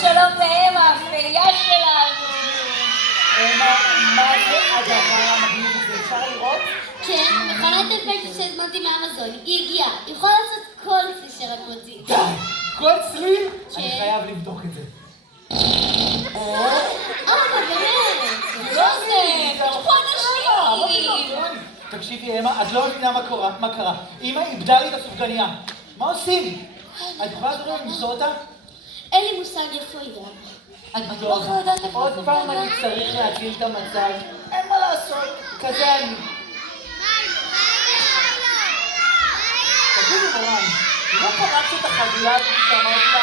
שלום להם, האפייה שלנו. מה זה הדבר המגניב הזה? אפשר לראות? כן, מכונת אפקט שהזמנתי מאמזון. היא הגיעה. היא יכולה לעשות כל צליל שרק רוצים. די! כל צליל? כן. אני חייב לבדוק את זה. באמת. לא זה, יש פה אנשים. תקשיבי, אמה, את לא מבינה מה קרה. אמא איבדה לי את הסופגניה. מה עושים? את יכולה לדבר למצוא אותה? אין לי מושג איפה היא. את בטוח לא יודעת איפה עוד זה פעם בגלל? אני צריך להציל את המצב. אין מה לעשות, כזה אני. תגידי מורן, לא פרצת את החבילה הזאת שאמרתי לך?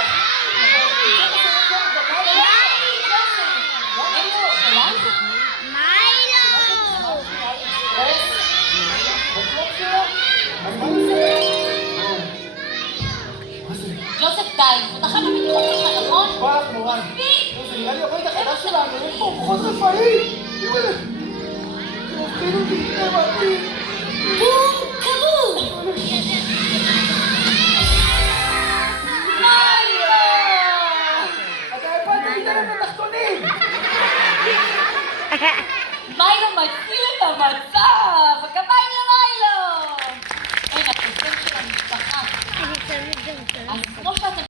ג'וסף די, זאת אחת הבטוחות שלך, נכון? בואך מורן. זה נראה לי הבית החדש שלנו, יש פה כוחות רפאים. זה מפחיד אותי, אמרתי. בום! כבום! אתה הפלת לי דלת בתחתונים! מיילו מציל את המצב! הכפיים למיילו! אין, הקוסם של המשפחה. אז כמו שאתם